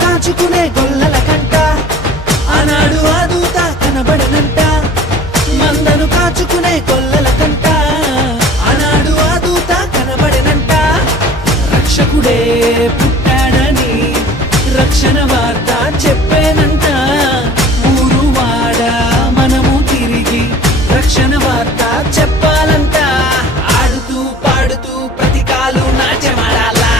కాచుకునే గొల్లల కంట ఆనాడు ఆ దూత కనబడనంట మందను కాచుకునే గొల్లల కంట ఆనాడు ఆ దూత కనబడనంట రక్షకుడే పుట్టాడని రక్షణ వార్త చెప్పేనంట ఊరు వాడ మనము తిరిగి రక్షణ వార్త చెప్పాలంట ఆడుతూ పాడుతూ ప్రతికాలు నాట్యమాడాలా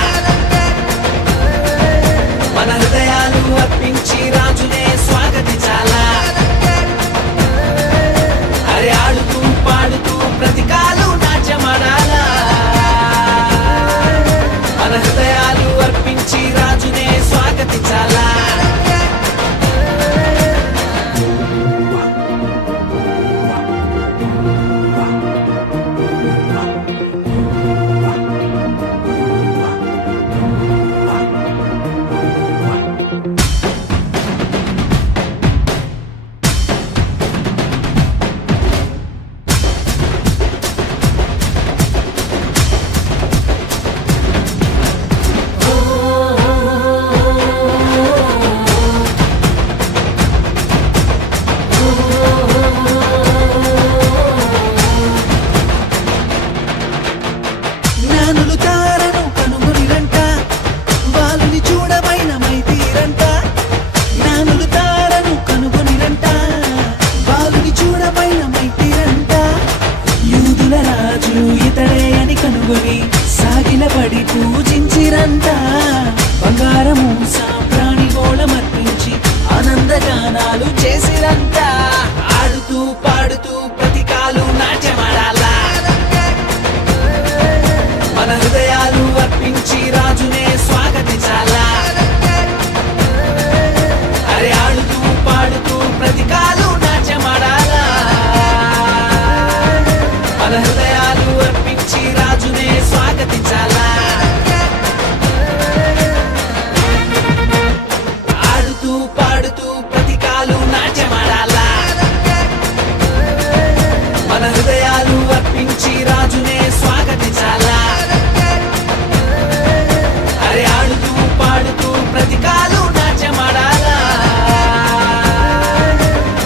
మన హృదయాలు అర్పించి రాజునే స్వాగతించాలా అరే ఆడుతూ పాడుతూ ప్రతికాలు నాట్యమాడాలా మన హృదయాలు అర్పించి రాజునే స్వాగతించాలా జ్ఞానులు తారను కనుగొనిరంట బాలుని చూడమైన మైతీరంట జ్ఞానులు తారను కనుగొనిరంట బాలుని చూడమైన మైతీరంట యూదుల రాజు ఇతడే అని కనుగొని సాగిలపడి పూజించిరంట బంగారము సాంబ్రాణి గోళమర్పించి ఆనందగానాలు చేసిరంట ఆడుతూ పాడుతూ ప్రతికాలు నాట్యమాడాలా మన హృదయాలు అర్పించి రాజునే స్వాగతించాలా అరే ఆడుతూ పాడుతూ ప్రతికాలు నాట్యమాడాలా మన హృదయాలు అర్పించి రాజునే స్వాగతించాలా ఆడుతూ పాడుతూ ప్రతికాలు నాట్యమాడాలా మన హృదయాలు అర్పించి రాజునే స్వాగతించాలా అరే ఆడుతూ పాడుతూ ప్రతికాలు నాట్యమాడాలా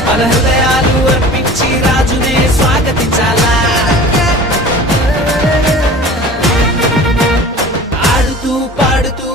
మన హృదయాలు అర్పించి రాజునే స్వాగతించాలా ఆడుతూ పాడుతూ